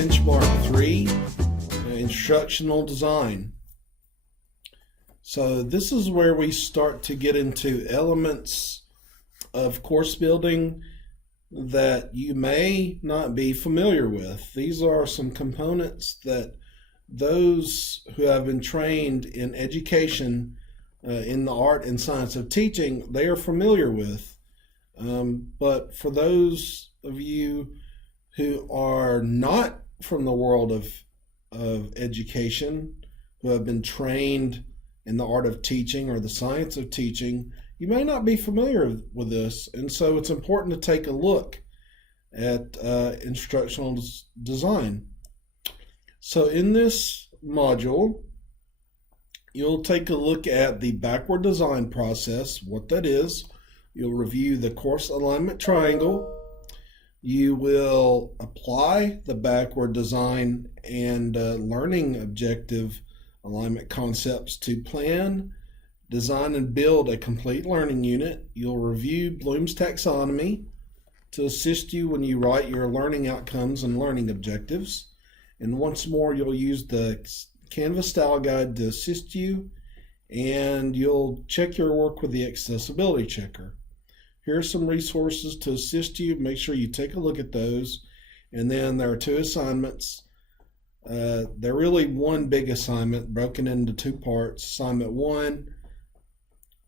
benchmark 3, Instructional Design. So this is where we start to get into elements of course building that you may not be familiar with. These are some components that those who have been trained in education in the art and science of teaching, they are familiar with. But for those of you who are not from the world of education, who have been trained in the art of teaching or the science of teaching, you may not be familiar with this. And so it's important to take a look at instructional design. So in this module, you'll take a look at the backward design process, what that is. You'll review the course alignment triangle. You will apply the backward design and learning objective alignment concepts to plan, design, and build a complete learning unit. You'll review Bloom's taxonomy to assist you when you write your learning outcomes and learning objectives. And once more, you'll use the Canvas style guide to assist you, and you'll check your work with the accessibility checker. Here are some resources to assist you. Make sure you take a look at those. And then there are 2 assignments. They're really one big assignment broken into 2 parts. Assignment 1,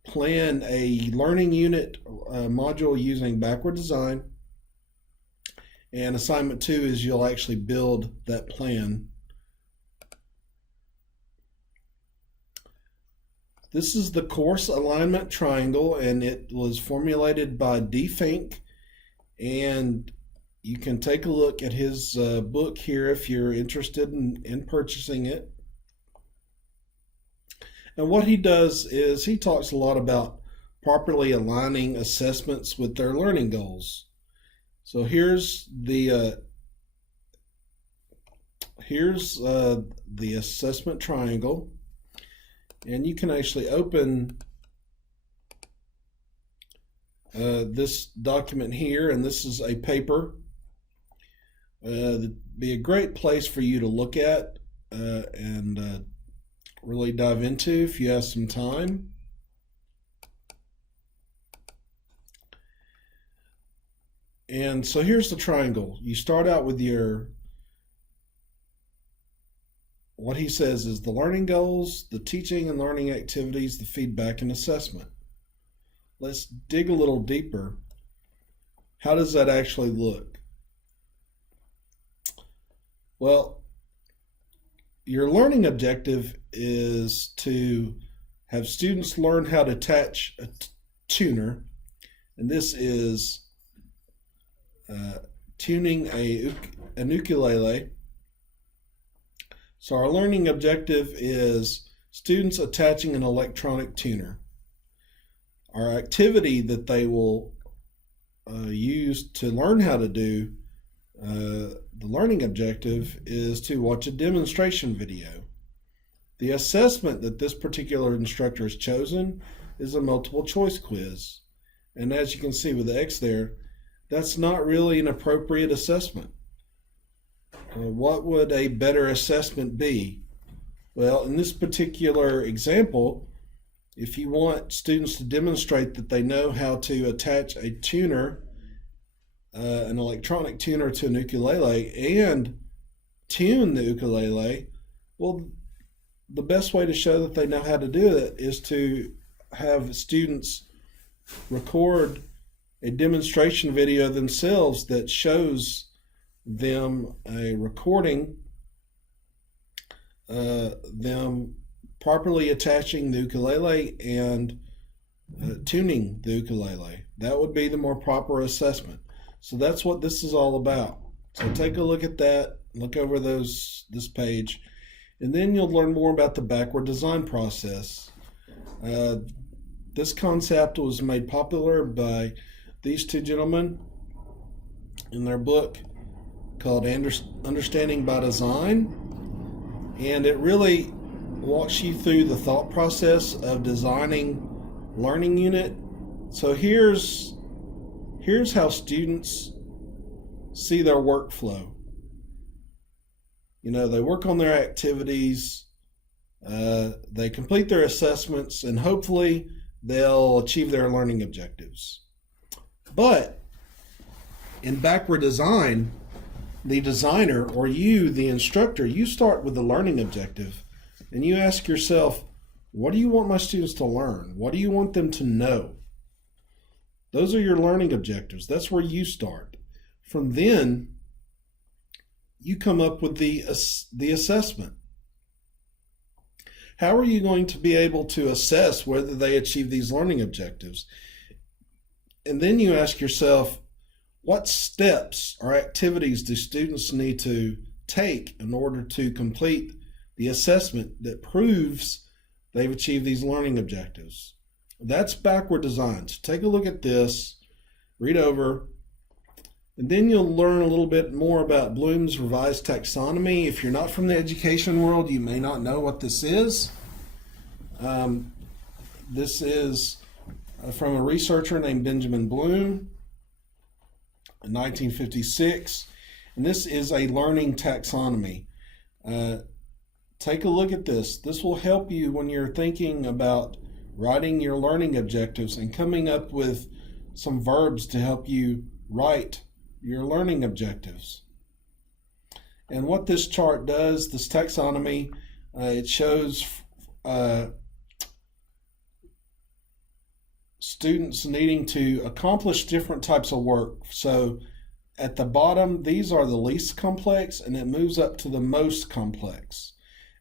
plan a learning unit module using backward design. And assignment 2 is you'll actually build that plan. This is the course alignment triangle, and it was formulated by D. Fink, and you can take a look at his book here if you're interested in purchasing it. And what he does is he talks a lot about properly aligning assessments with their learning goals. So here's the assessment triangle, and you can actually open this document here, and this is a paper. That'd be a great place for you to look at and really dive into if you have some time. And so here's the triangle. You start out with what he says is the learning goals, the teaching and learning activities, the feedback and assessment. Let's dig a little deeper. How does that actually look? Well, your learning objective is to have students learn how to attach a tuner, and this is tuning an ukulele. So our learning objective is students attaching an electronic tuner. Our activity that they will use to learn how to do the learning objective is to watch a demonstration video. The assessment that this particular instructor has chosen is a multiple choice quiz. And as you can see with the X there, that's not really an appropriate assessment. What would a better assessment be? Well, in this particular example, if you want students to demonstrate that they know how to attach a tuner, an electronic tuner to an ukulele and tune the ukulele, well, the best way to show that they know how to do it is to have students record a demonstration video themselves that shows them a recording, them properly attaching the ukulele and tuning the ukulele. That would be the more proper assessment. So that's what this is all about. So take a look at that, look over this page, and then you'll learn more about the backward design process. This concept was made popular by these 2 gentlemen in their book called Understanding by Design, and it really walks you through the thought process of designing learning unit. So here's how students see their workflow. They work on their activities, they complete their assessments, and hopefully they'll achieve their learning objectives. But in backward design, the designer, or you, the instructor, you start with the learning objective and you ask yourself, what do you want my students to learn? What do you want them to know? Those are your learning objectives. That's where you start. From then, you come up with the assessment. How are you going to be able to assess whether they achieve these learning objectives? And then you ask yourself, what steps or activities do students need to take in order to complete the assessment that proves they've achieved these learning objectives? That's backward design. So take a look at this, read over, and then you'll learn a little bit more about Bloom's revised taxonomy. If you're not from the education world, you may not know what this is. This is from a researcher named Benjamin Bloom in 1956, and this is a learning taxonomy. Take a look at this. This will help you when you're thinking about writing your learning objectives and coming up with some verbs to help you write your learning objectives. And what this chart does, this taxonomy, it shows students needing to accomplish different types of work. So at the bottom, these are the least complex, and it moves up to the most complex.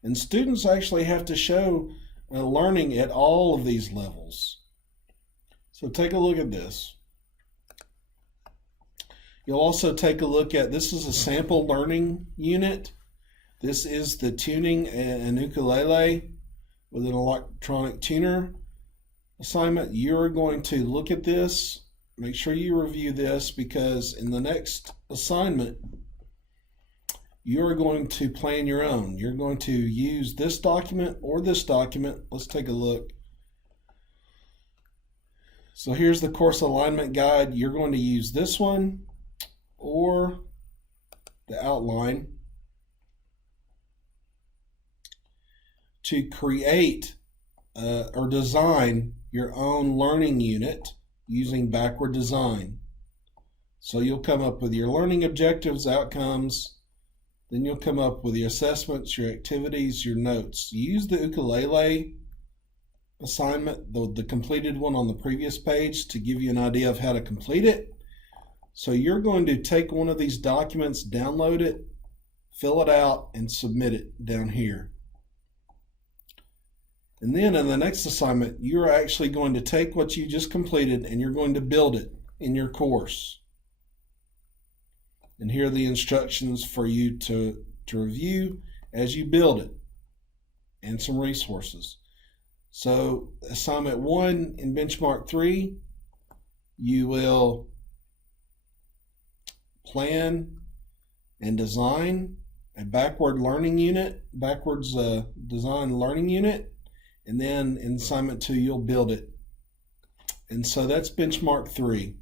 And students actually have to show learning at all of these levels. So take a look at this. You'll also take a look at, this is a sample learning unit. This is the tuning an ukulele with an electronic tuner assignment. You're going to look at this, make sure you review this, because in the next assignment, you're going to plan your own. You're going to use this document or this document. Let's take a look. So here's the course alignment guide. You're going to use this one or the outline to create or design your own learning unit using backward design. So you'll come up with your learning objectives, outcomes, then you'll come up with your assessments, your activities, your notes. Use the ukulele assignment, the completed one on the previous page, to give you an idea of how to complete it. So you're going to take one of these documents, download it, fill it out, and submit it down here. And then in the next assignment, you're actually going to take what you just completed and you're going to build it in your course. And here are the instructions for you to review as you build it, and some resources. So assignment 1 in benchmark 3, you will plan and design a backwards design learning unit. And then in assignment 2, you'll build it. And so that's benchmark 3.